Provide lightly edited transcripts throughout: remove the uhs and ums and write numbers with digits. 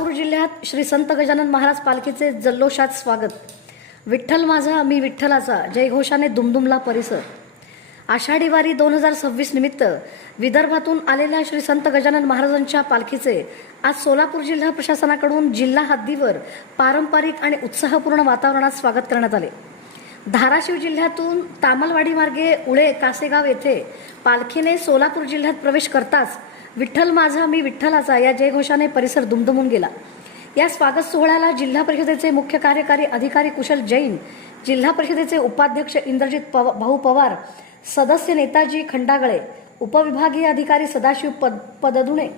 सोलापूर जिल्ह्यात श्री संत गजानन महाराज पालखीचे जल्लोषात स्वागत। विठ्ठल माझा मी विठ्ठलाचा जयघोषाने दुमदुमला परिसर। आषाढी वारी 2026 निमित्त विदर्भातून आलेल्या श्री संत गजानन महाराजांच्या पालखीचे आज सोलापूर जिल्हा प्रशासनाकडून जिल्हा हद्दीवर पारंपरिक आणि उत्साहपूर्ण वातावरणात स्वागत करण्यात आले। धाराशिव जिल्ह्यातून तामलवाडी मार्गे उळे कासेगाव येथे पालखीने सोलापूर जिल्ह्यात प्रवेश करताच विठ्ठल माझा मी विठ्ठलाचा या जयघोषाने परिसर दुमदुमून गेला। या स्वागत सोहळ्याला जिल्हा परिषदेचे मुख्य कार्यकारी अधिकारी कुशल जैन, जिल्हा परिषदेचे उपाध्यक्ष इंद्रजित भाऊ पवार, सदस्य नेताजी खंडागळे, उपविभागीय अधिकारी सदाशिव पददुणे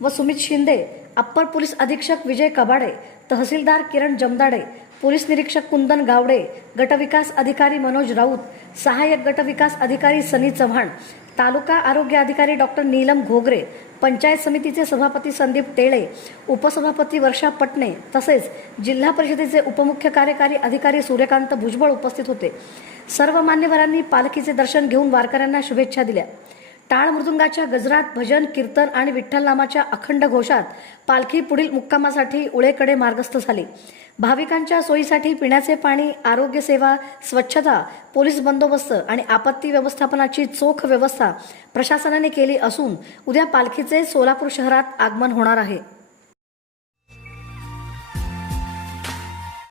व सुमित शिंदे, अप्पर पोलीस अधीक्षक विजय कबाडे, तहसीलदार किरण जमदाडे, पोलीस निरीक्षक कुंदन गावडे, गटविकास अधिकारी मनोज राऊत, सहाय्यक गटविकास अधिकारी सनी चव्हाण, तालुका आरोग्य अधिकारी डॉक्टर नीलम घोगरे, पंचायत समितीचे सभापती संदीप टेळे, उपसभापती वर्षा पटणे तसेच जिल्हा परिषदेचे उपमुख्य कार्यकारी अधिकारी सूर्यकांत भुजबळ उपस्थित होते। सर्व मान्यवरांनी पालखीचे दर्शन घेऊन वारकऱ्यांना शुभेच्छा दिल्या। टाळ मृदुंगाच्या गजरात, भजन, कीर्तन आणि विठ्ठल नामाच्या अखंड घोषात पालखी पुढील मुक्कामासाठी उळेकडे मार्गस्थ झाली। भाविकांच्या सोयीसाठी पिण्याचे पाणी, आरोग्य सेवा, स्वच्छता, पोलीस बंदोबस्त आणि आपत्ती व्यवस्थापनाची चोख व्यवस्था प्रशासनाने केली असून उद्या पालखीचे सोलापूर शहरात आगमन होणार आहे।